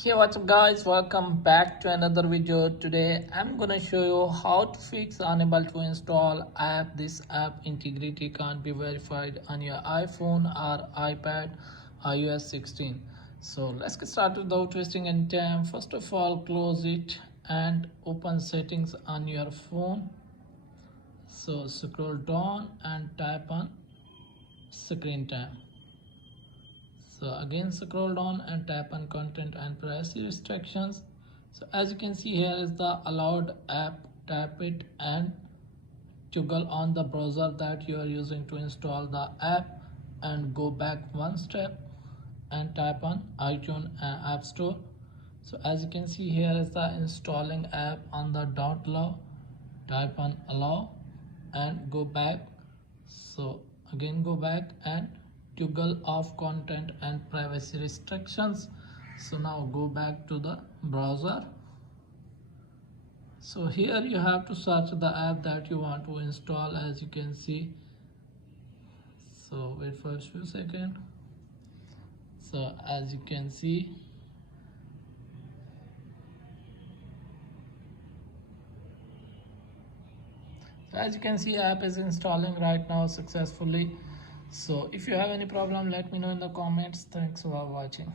Hey, what's up guys, welcome back to another video. Today I'm gonna show you how to fix unable to install app. This app integrity can't be verified on your iPhone or iPad iOS 16. So let's get started without wasting any time. First of all, close it and open settings on your phone. So scroll down and tap on screen time. So again scroll down and tap on content and privacy restrictions. So as you can see, here is the allowed app. Tap it and toggle on the browser that you are using to install the app, and go back one step and tap on iTunes App Store. So as you can see, here is the installing app on the don't allow. Tap on allow and go back. So again go back and toggle off content and privacy restrictions. So now go back to the browser. So here you have to search the app that you want to install, as you can see. So wait for a few seconds. So as you can see, app is installing right now successfully. So if you have any problem, let me know in the comments. Thanks for watching.